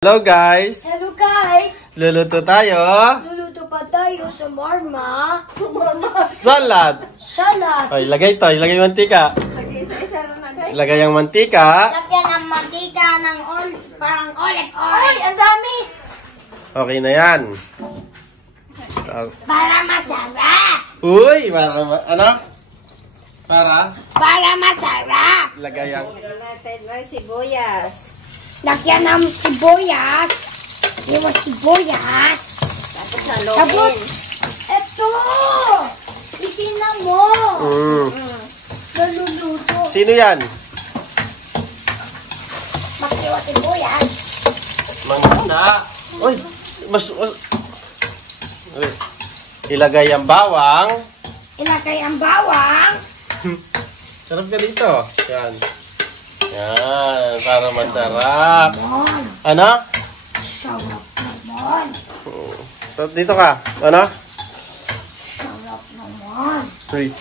Hello guys! Hello guys! Luluto tayo. Luluto pa tayo sa marma. Salad. Salad. O, ilagay to. Ilagay yung mantika. Ilagay yung mantika. Lagyan ng mantika ng parang olive oil. Ay, ang dami! Okay na yan. Para masarap! Uy! Ano? Para masarap! Ilagay yung... Natin may sibuyas. Lagyan ng sibuyas. Yung sibuyas. Tapos Tapos, haluin. eto! Itina mo! Naluluto. Sino yan? Makiwa sibuyas. Mangsa. Uy! Uy. Ilagay ang bawang. Ilagay ang bawang. Sarap ka dito. Yan. Yan. Para masarap. Ano? Sarap naman. So, dito ka. Ano? Sarap naman. Uy.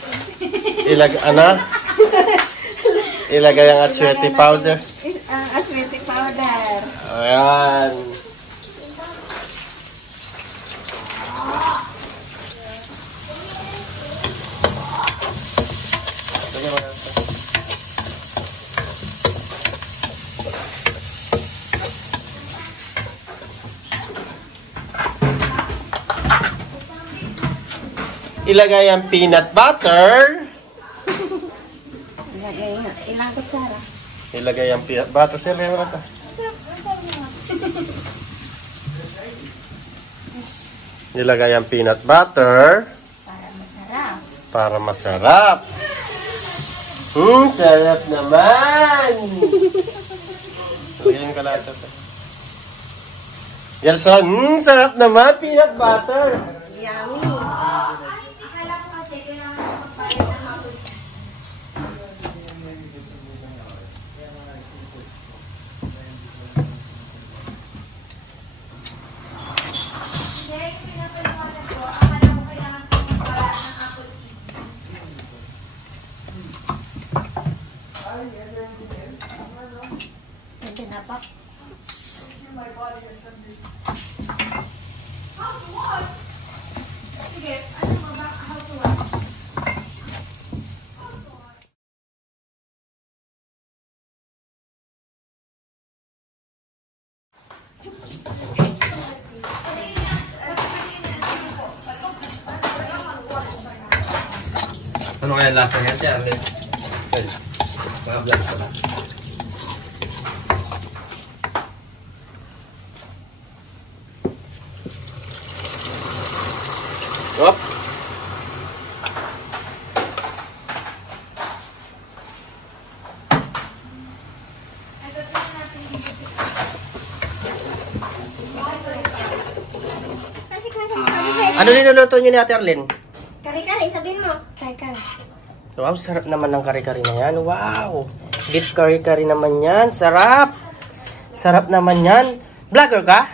Ilagay ang aswete powder. Ang aswete powder. Ayan. Ilagay ang peanut butter. Ilagay ilang kutsara. Ilagay ang peanut butter. Sir, may mga ito. Ilagay ang peanut butter. Para masarap. Para masarap. Sarap naman. Ilagay yung kalata. Yelson, sarap naman, peanut butter. Yummy. Pwede na pa. Ano kaya lasa niya siya? Mga vlog pala. Op! Ano niluluto niyo ni Ate Arlene? Kari-kari, sabihin mo. Kari-kari. Wow, sarap naman ng kari-kari na yan. Wow! Beef kari-kari naman yan. Sarap! Sarap naman yan. Vlogger ka?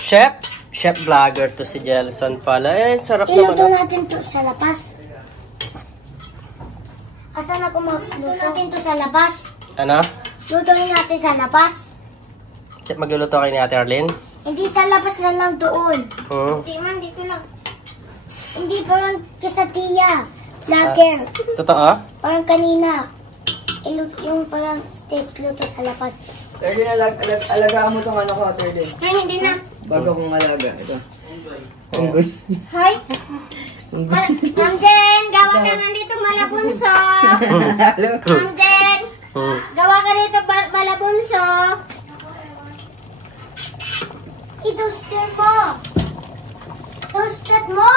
Chef? Chef vlogger to si Jelson pala. Eh, sarap naman. Iluto natin to sa labas. Asan ako magluto natin to sa labas? Ano? Lutuin natin sa labas. Magluluto kayo ni Ate Arlene? Hindi sa labas na lang doon. Hindi man, dito lang. Hindi parang kesatiya. Lager. Totoo? Parang kanina. Yung parang steak luto sa labas. Terlin, alagaan mo itong ano ko, Terlin. Ay, hindi na. Bago kong alaga. Ito. Hi. Ma'am Jen, gawa ka nga dito malabunso. Ma'am Jen, gawa ka dito malabunso. I-toaster mo. Toasted mo.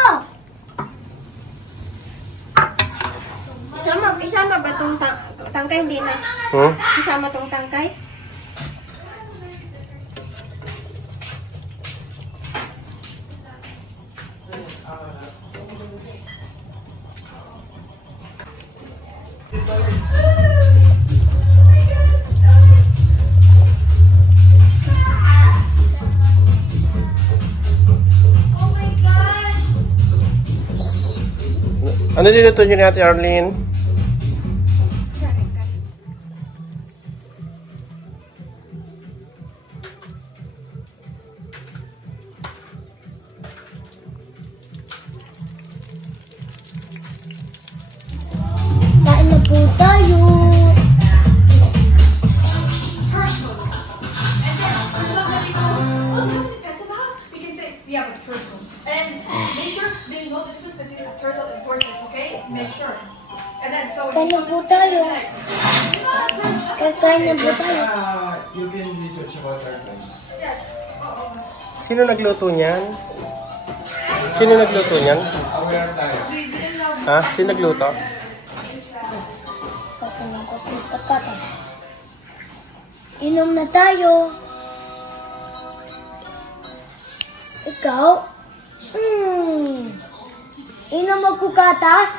Isama ba itong tangkay? Hindi na. Isama itong tangkay? Ano niluto niyo ni Ate Arlene? Yeah, but turtle. And make sure they know the difference between a turtle and tortoise, okay? Make sure. And then so Kain na po tayo. Kakain na po tayo. You can research about our friends. Sino nagluto niyan? Sino nagluto niyan? Aware tayo. Ha? Sino nagluto? Kakunin ko po kakatas. Inom na tayo. Ikaw? Inom ako katas?